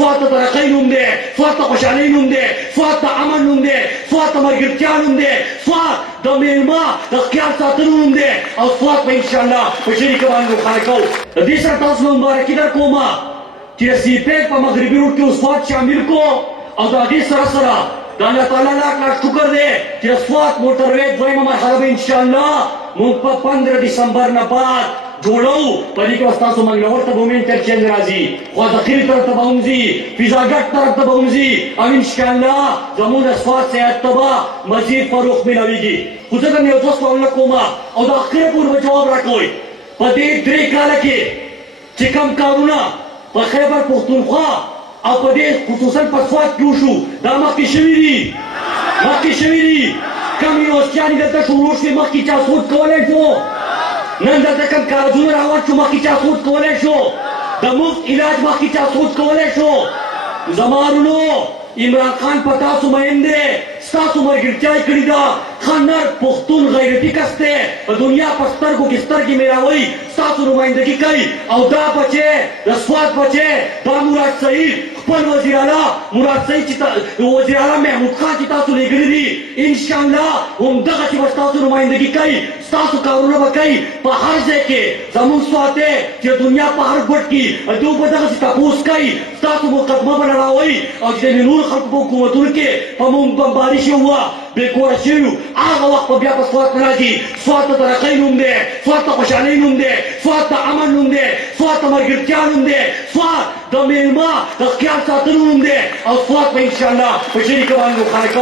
سواد د ترقۍ نوم دی، سواد د خوشحالۍ نوم دی، سواد د امن نوم دی، سواد د ملګرتیا نوم دی، سواد د میلمه د خیال ساتلو نوم دی او سواد به انشاءالله په شریکه باندې روښانه کوو. د دې سره تاسو له مبارکي درکومه چې د سیپیک په مغربي روډ کې سواد شامل کو او د هغې سره سره د الله تعالی لاک شکر دی چې د سواد موټروې دویمه مرحله به انشاءالله موږ په 15 دسمبر نه بعد جوړو. په دې کې به ستاسو منګلور ته به هم انټرچینج راځي، خوازخیل طرف ته به هم ځي، فضاګټ طرف ته به هم ځي او انشاءالله زموږ د سواد صحت ته به مزید فروغ میلاویږي. خو زه درنه یو دوه سوالونه کومه او د اخرې پورې به جواب راکوئ. په دې 3 کاله کې چې کوم کارونه په خیبر پښتونخوا او په دې خصوصا په سواد کې وشو دا مخکې شوي دي، مخکې شوي دي. کوم یونیورسټیانې دلته شروع شوې مخکې چا سود کولی شو؟ نن دلته کوم کاغذونه راوړ شو مخکې چا سود کولی شو؟ د مفت علاج مخکې چا سود کولی شو؟ زما وروڼو عمران خان په تاسو مین دی، ستاسو ملګرتیا یې کړې ده. ښه نر پښتون غیرتي کس دی، په دنیا په سترګو کې سترګې میلاوي، ستاسو نمایندګي کوي او دا بچی د سواد بچی دا مراد سعید خپل وزیر اعلی مراد سعید چې وزیر اعلی محمود خان چې تاسو لېږلي دي انشاءالله همدغسې به ستاسو نمایندګي کوي، ستاسو کارونه به کوي په هر ځای کې. زموږ سواد دی چې دنیا په هر ګوټ کې دوی به دغسې تپوس کوي، ستاسو مقدمه به لړاوئ او چې د نورو خلکو په حکومتونو کې په موږ بمباري شوي وه بېکوره شوي وو، هغه وخت به بیا په سواد نه راځي. سواد د ترقۍ نوم دی، سواد د خوشحالۍ نوم دی، سواد د امن نوم دی، سواد د ملګرتیا نوم دی، سواد د میلمه د خیال ساتلو نوم دی او سواد به انشاءالله په شریکه باندې روښانه کوو.